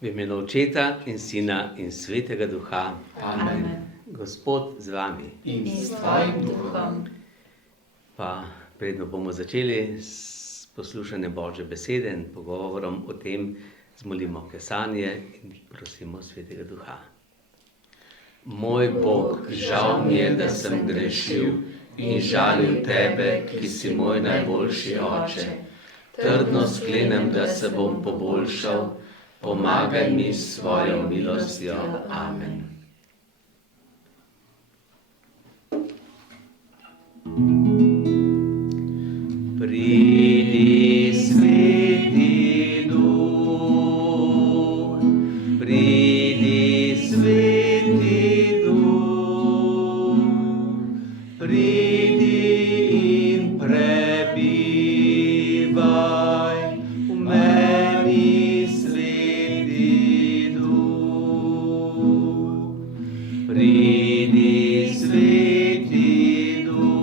V imenu Očeta in Sina in Svetega Duha. Amen. Gospod z vami. In s tvojim duhom. Pa predno bomo začeli s poslušanjem Božje besede in pogovorom o tem, zmolimo kesanje in prosimo Svetega Duha. Moj Bog, žal mi je, da sem grešil in žalil tebe, ki si moj najboljši oče. Trdno sklenem, da se bom poboljšal, pomagaj mi s svojo milostjo. Amen. Pridi, Sveti Duh, pridi, Sveti Duh, pridi in prebivaj v meni, Sveti Duh. Pridi, Sveti Duh,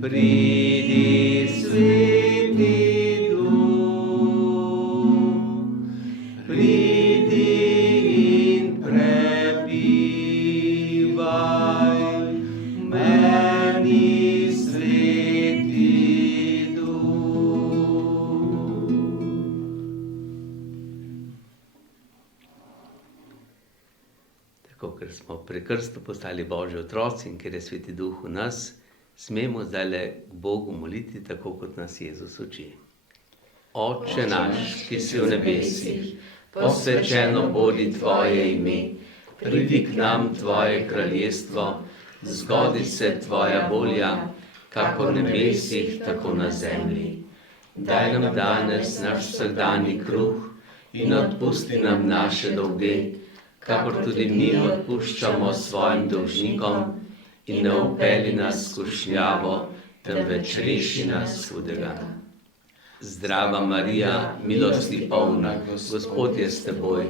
pridi, Sveti Duh, pridi in prebivaj v meni, Sveti Duh. Tako, ker smo pri krstu postali Božji otroci in ker je Sveti Duh v nas, smemo zdajle k Bogu moliti tako, kot nas Jezus uči. Oče naš, ki si v nebesih, posvečeno bodi tvoje ime, pridi k nam tvoje kraljestvo, zgodi se tvoja volja, kako v nebesih, tako na zemlji. Daj nam danes naš vsakdanji kruh in odpusti nam naše dolge, kakor tudi mi odpuščamo svojim dolžnikom, in ne vpelji nas v skušnjavo, temveč reši nas hudega. Zdrava Marija, milosti polna, Gospod je s teboj,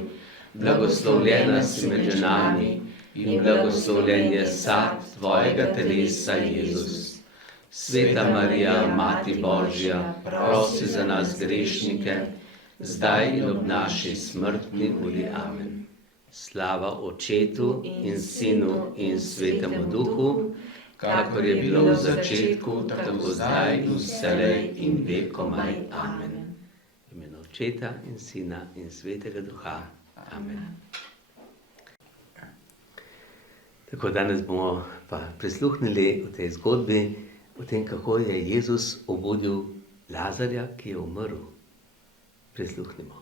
blagoslovljena si med ženami in blagoslovljen je sad tvojega telesa, Jezus. Sveta Marija, Mati Božja, prosi za nas grešnike, zdaj in ob naši smrtni uri. Amen. Slava Očetu in Sinu in Svetemu Duhu, kakor je bilo v začetku, tako zdaj in vselej in vekomaj. Amen. V imenu Očeta in Sina in Svetega Duha. Amen. Tako, danes bomo pa prisluhnili v tej zgodbi o tem, kako je Jezus obudil Lazarja, ki je umrl. Prisluhnimo.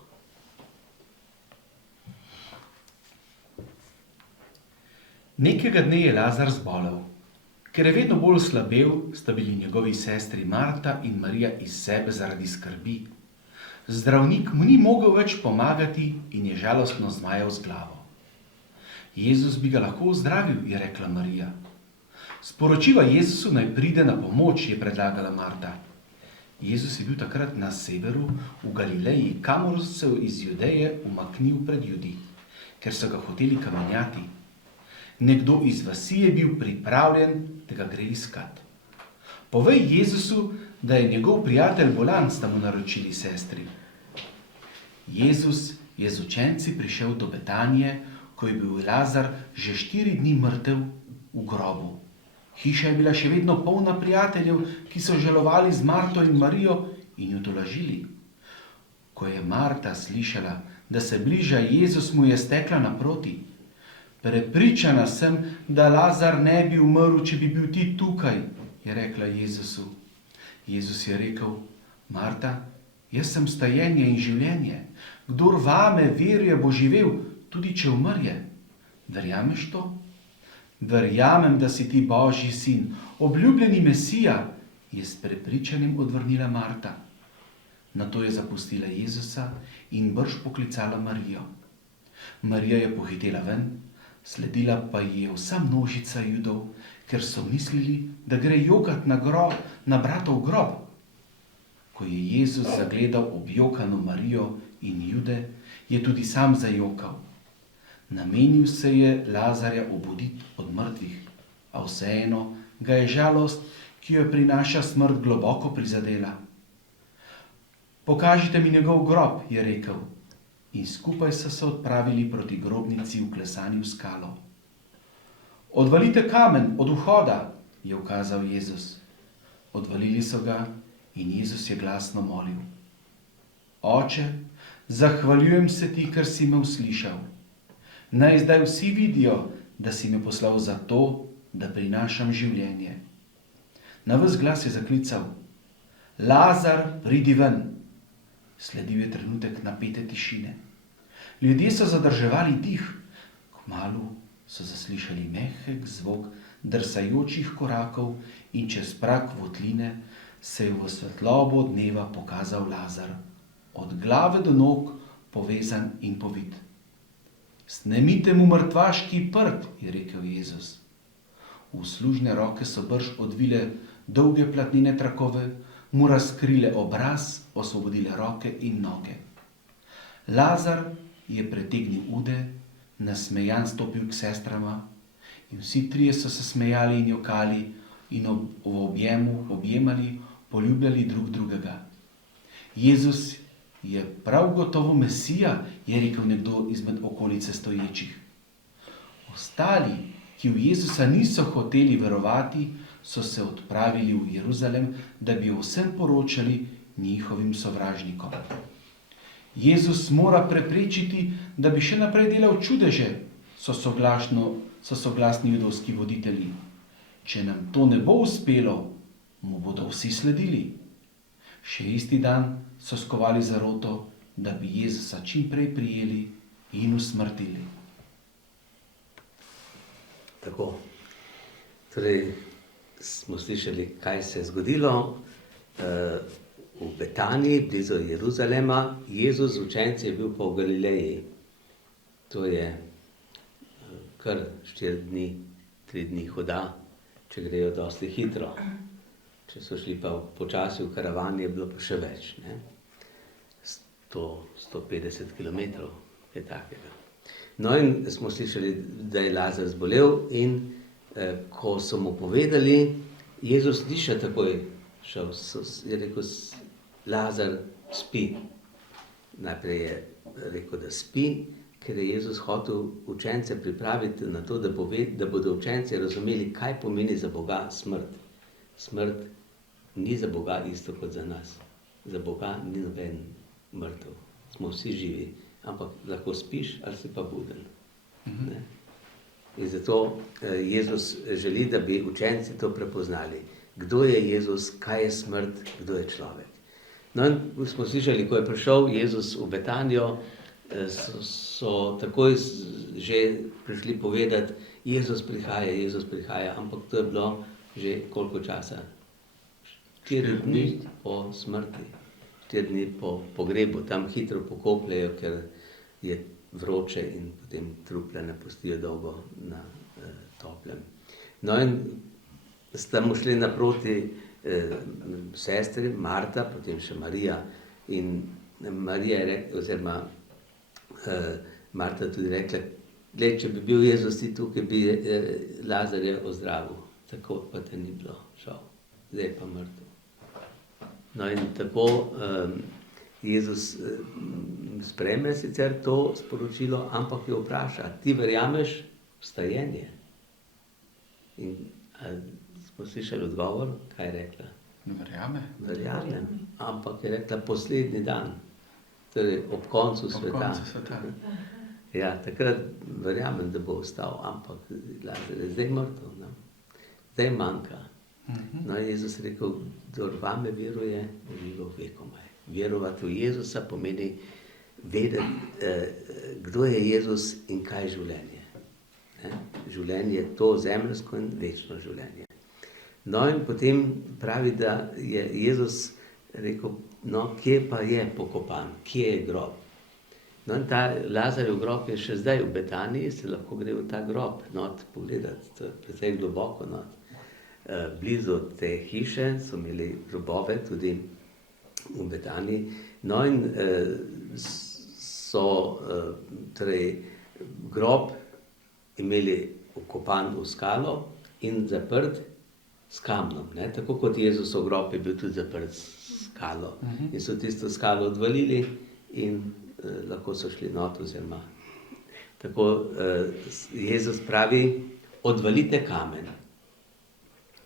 Nekega dne je Lazar zbolel. Ker je vedno bolj slabel, sta bili njegovi sestri Marta in Marija iz sebe zaradi skrbi. Zdravnik mu ni mogel več pomagati in je žalostno zmajal z glavo. Jezus bi ga lahko ozdravil, je rekla Marija. Sporočiva Jezusu, naj pride na pomoč, je predlagala Marta. Jezus je bil takrat na severu, v Galileji, kamor se iz Judeje umaknil pred Judi, ker so ga hoteli kamenjati. Nekdo iz vasi je bil pripravljen, da ga gre iskat. Povej Jezusu, da je njegov prijatelj bolan, sta mu naročili sestri. Jezus je z učenci prišel do Betanije, ko je bil Lazar že 4 dni mrtev v grobu. Hiša je bila še vedno polna prijateljev, ki so žalovali z Marto in Marijo in jo tolažili. Ko je Marta slišala, da se bliža Jezus, mu je stekla naproti. Prepričana sem, da Lazar ne bi umrl, če bi bil ti tukaj, je rekla Jezusu. Jezus je rekel, Marta, jaz sem stajenje in življenje. Kdor vame veruje, bo živel, tudi če umrje. Verjameš to? Verjamem, da si ti Božji sin, obljubljeni Mesija, je s prepričanjem odvrnila Marta. Nato je zapustila Jezusa in brž poklicala Marijo. Marija je pohitela ven, sledila pa ji je vsa množica Judov, ker so mislili, da gre jokat na bratov grob. Ko je Jezus zagledal objokano Marijo in Jude, je tudi sam zajokal. Namenil se je Lazarja obuditi od mrtvih, a vseeno ga je žalost, ki jo prinaša smrt, globoko prizadela. Pokažite mi njegov grob, je rekel. In skupaj so se odpravili proti grobnici, vklesani v skalo. Odvalite kamen od vhoda, je ukazal Jezus. Odvalili so ga in Jezus je glasno molil. Oče, zahvaljujem se ti, ker si me uslišal. Naj zdaj vsi vidijo, da si me poslal zato, da prinašam življenje. Na ves glas je zaklical: Lazar, pridi ven! Sledil je trenutek napete tišine. Ljudje so zadrževali dih. Kmalu so zaslišali mehek zvok drsajočih korakov in čez prag votline se je v svetlobo dneva pokazal Lazar, od glave do nog povezan in povit. Snemite mu mrtvaški prt, je rekel Jezus. Uslužne roke so brž odvile dolge platnene trakove, mu razkrile obraz, osvobodile roke in noge. Lazar je pretegnil ude, nasmejan stopil k sestrama in vsi trije so se smejali in jokali in v objemu objemali, poljubljali drug drugega. Jezus je prav gotovo Mesija, je rekel nekdo izmed okolice stoječih. Ostali, ki v Jezusa niso hoteli verovati, so se odpravili v Jeruzalem, da bi o vsem poročali njihovim sovražnikom. Jezus mora preprečiti, da bi še naprej delal čudeže, so soglasni judovski voditelji. Če nam to ne bo uspelo, mu bodo vsi sledili. Še isti dan so skovali zaroto, da bi Jezusa čim prej prijeli in usmrtili. Tako. Torej, smo slišali, kaj se je zgodilo. V Betaniji, blizu Jeruzalema, Jezus z učenci je bil pa v Galileji. To je kar 4 dni, 3 dni hoda, če grejo dosti hitro. Če so šli pa počasi v karavani, je bilo pa še več, ne? 150 kilometrov, je takega. No in smo slišali, da je Lazar zbolel in ko so mu povedali, Jezus ni še takoj šel, je rekel, Lazar spi. Najprej je rekel, da spi, ker je Jezus hotel učence pripraviti na to, da bodo učenci razumeli, kaj pomeni za Boga smrt. Smrt ni za Boga isto kot za nas. Za Boga ni noben mrtev. Smo vsi živi, ampak lahko spiš ali si pa buden. Ne? In zato Jezus želi, da bi učenci to prepoznali. Kdo je Jezus, kaj je smrt, kdo je človek. No in smo slišali, ko je prišel Jezus v Betanijo, so takoj že prišli povedati, Jezus prihaja, ampak to je bilo že koliko časa? 4 dni po smrti, 4 dni po pogrebu, tam hitro pokopljajo, ker je vroče in potem trupla ne pustijo dolgo na toplem. No in sta mu šli naproti sestri, Marta, potem še Marija. In Marija je rekla, oziroma Marta tudi rekla, gled, če bi bil Jezus ti tukaj, bi Lazarja ozdravil. Tako pa te ni bilo, žal. Zdaj je pa mrtev. No in tako Jezus sprejme sicer to sporočilo, ampak jo vpraša, ti verjameš v stajenje? In smo slišali odgovor, kaj je rekla? Verjamem, ampak je rekla poslednji dan, torej ob koncu sveta. Ja, takrat verjamem, da bo ostal, ampak Lazar je zdaj mrtev, no? Zdaj manjka. No, Jezus je rekel, kdor vame veruje, bo živel vekomaj. Verovati v Jezusa pomeni vedeti, kdo je Jezus in kaj je življenje. Življenje je to zemeljsko in večno življenje. No in potem pravi, da je Jezus rekel, no, kje pa je pokopan, kje je grob. No in ta Lazarjev grob je še zdaj v Betaniji, se lahko gre v ta grob not pogledati, to je precej globoko not. Blizu te hiše so imeli grobove tudi v Betaniji. No in so torej grob imeli vkopan v skalo in zaprt s kamnom. Ne? Tako kot Jezus v grob je bil tudi zaprt s skalo. In so tisto skalo odvalili in lahko so šli not oziroma. Tako Jezus pravi, odvalite kamen.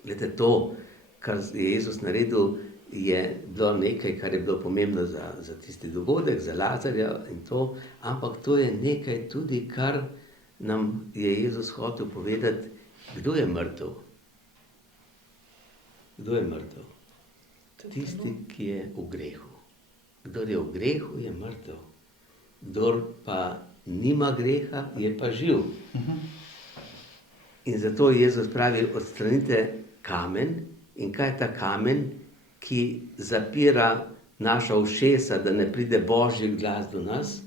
Glede, to, kar je Jezus naredil, je bilo nekaj, kar je bilo pomembno za tisti dogodek, za Lazarja in to, ampak to je nekaj tudi, kar nam je Jezus hotel povedati, kdo je mrtev. Kdo je mrtev? Tisti, ki je v grehu. Kdor je v grehu, je mrtev. Kdor pa nima greha, je pa živ. In zato Jezus pravi, odstranite kamen. In kaj je ta kamen, ki zapira naša ušesa, da ne pride Božji glas do nas?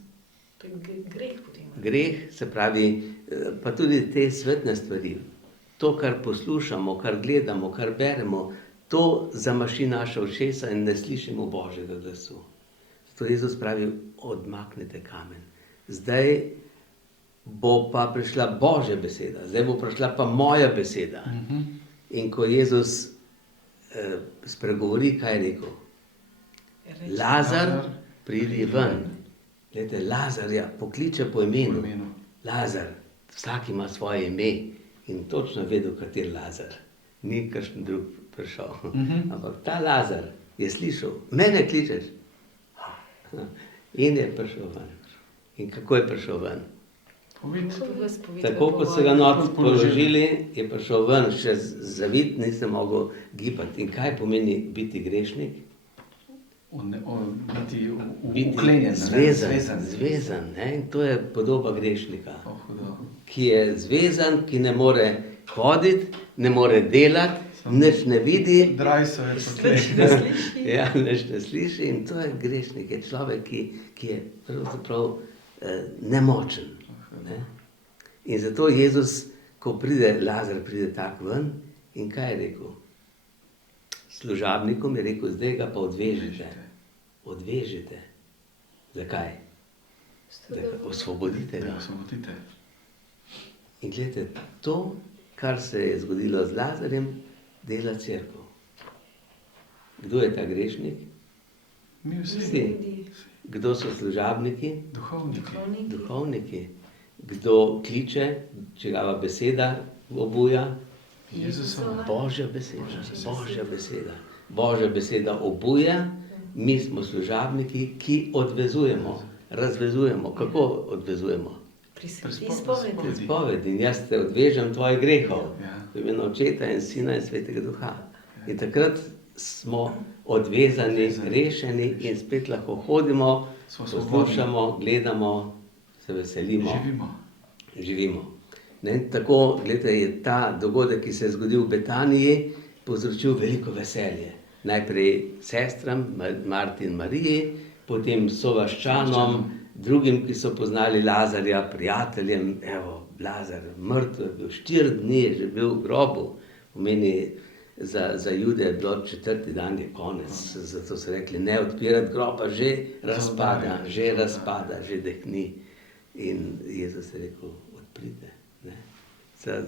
To je greh potem. Greh, se pravi, pa tudi te svetne stvari. To, kar poslušamo, kar gledamo, kar beremo, to zamaši naša ušesa in ne slišimo Božjega glasu. Zato Jezus pravi, odmaknite kamen. Zdaj bo pa prišla Božja beseda, zdaj bo prišla pa moja beseda. In ko Jezus spregovori, kaj je rekel? Lazar, pridi ven. Glejte, Lazarja pokliče po imenu. Lazar, vsak ima svoje ime in točno vedel, kater Lazar. Ni kakšen drug prišel. Ampak ta Lazar je slišal, mene kličeš. In je prišel ven. In kako je prišel ven? Tako kot so ga not položili, je prišel ven, še zavit ni se mogel gibati. In kaj pomeni biti grešnik? Biti uklenjen, zvezan. Ne? In to je podoba grešnika, ki je zvezan, ki ne more hoditi, ne more delati, nič ne vidi, nič ne sliši. In to je grešnik, je človek, ki je pravzaprav nemočen. Ne? In zato Jezus, ko pride, Lazar pride tak ven, in kaj je rekel? Služabnikom je rekel, zdaj ga pa odvežite. Odvežite. Zakaj? Osvobodite ga. In gledajte, to, kar se je zgodilo z Lazarjem, dela cerkev. Kdo je ta grešnik? Mi Vsi. Kdo so služabniki? Duhovniki. Kdo kliče, čigava beseda obuja? Božja beseda. Božja beseda obuja, mi smo služabniki, ki odvezujemo, razvezujemo. Kako odvezujemo? Pri izpovedi. Izpovedi. In jaz te odvežem tvojih grehov. V imenu Očeta in Sina in Svetega Duha. In takrat smo odvezani, rešeni in spet lahko hodimo, poslušamo, gledamo, se veselimo, živimo. Ne? Tako, gledajte, je ta dogodek, ki se je zgodil v Betaniji, povzročil veliko veselje. Najprej sestram, Marti in Mariji, potem sovaščanom, drugim, ki so poznali Lazarja, prijateljem. Evo, Lazar, mrtev je bil, 4 dni je že bil v grobu. Pomeni, za Jude je bilo 4. dan je konec. Zato so rekli, ne odpirati groba, že razpada, že dehni. In Jezus je rekel, odprite. Ne?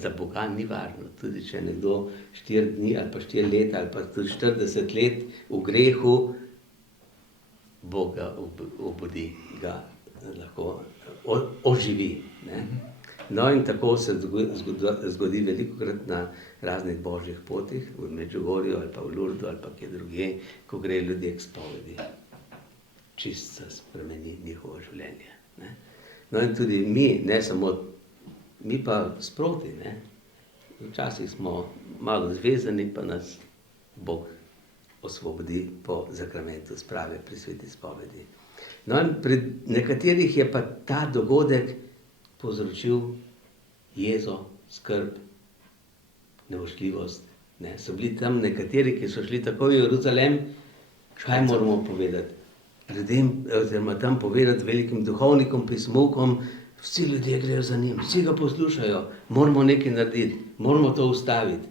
Za Boga ni važno, tudi če nekdo 4 dni ali pa 4 leta ali pa tudi 40 let v grehu, Bog ga obudi, ga lahko oživi. Ne? No in tako se zgodi velikokrat na raznih božjih potih, v Medžugorju ali pa v Lurdu ali pa kje drugje, ko gre ljudje k spovedi. Čist se spremeni njihovo življenje. Ne? No in tudi mi, ne samo, mi pa sproti, ne? Včasih smo malo zvezani, pa nas Bog osvobodi po zakramentu sprave pri sveti spovedi. No in pri nekaterih je pa ta dogodek povzročil jezo, skrb, nevošljivost. Ne? So bili tam nekateri, ki so šli tako v Jeruzalem, kaj moramo povedati? Ljudem, oziroma tam povedati velikim duhovnikom, pismovkom, vsi ljudje grejo za njim, vsi ga poslušajo, moramo nekaj narediti, moramo to ustaviti.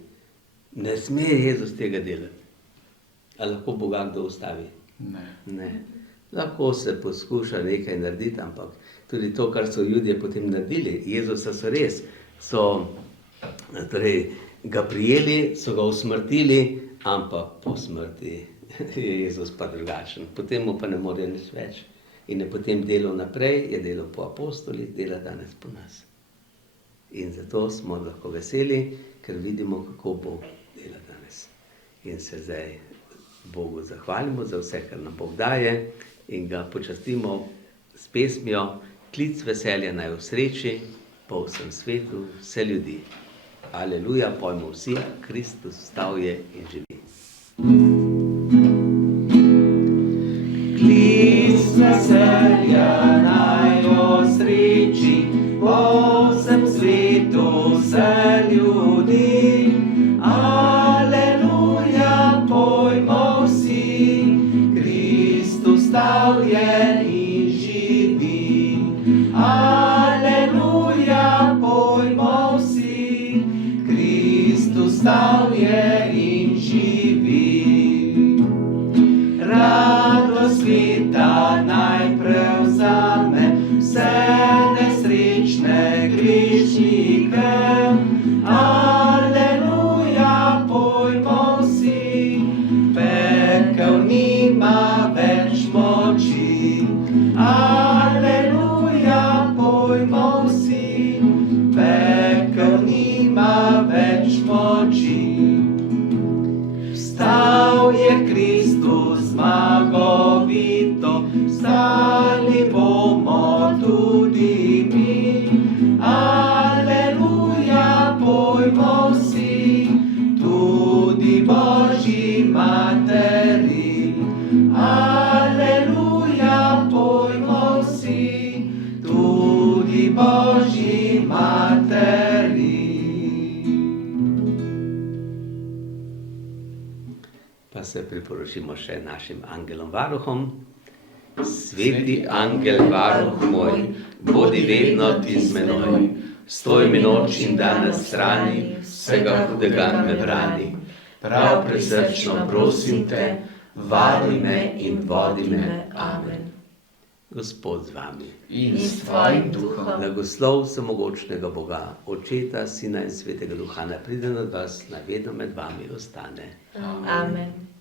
Ne sme Jezus tega delati. A lahko Boga kdo ustavi? Ne. Lahko se poskuša nekaj narediti, ampak tudi to, kar so Judje potem naredili, Jezusa so res, torej ga prijeli, so ga usmrtili, ampak po smrti je Jezus pa drugačen. Potem mu pa ne more nič več. In je potem delal naprej, je delal po apostolih, dela danes po nas. In zato smo lahko veseli, ker vidimo, kako Bog dela danes. In se zdaj Bogu zahvalimo za vse, kar nam Bog daje in ga počastimo s pesmijo Klic veselja naj v sreči po vsem svetu, vse ljudi. Aleluja, pojmo vsi, Kristus vstal je in živi. Klic veselja naj v sreči po vsem svetu, vse ljudi. Aleluja, pojmo vsi, Kristus vstal je in živi. Aleluja, pojmo vsi, Kristus vstal je in živi. Radost sveta naj prevzame vse nesrečne grešnike. Aleluja, pojmo vsi, pekel nima več moči. Aleluja, pojmo vsi, pekel nima več moči. Vstal je Kristus zmagovito, vstali bomo tudi mi. Aleluja, pojmo vsi, tudi Božji materi. Aleluja, pojmo vsi, tudi Božji materi. Pa se priporočimo še našim angelom varuhom. Sveti angel varuh moj, bodi vedno ti z menoj, stoj mi noč in dan na strani, vsega hudega me brani. Prav prisrčno prosim te, varuj me in vodi me. Amen. Gospod z vami. In s tvojim duhom. Blagoslov vsemogočnega Boga, Očeta, Sina in Svetega Duha, naj pride nad vas, naj vedno med vami ostane. Amen.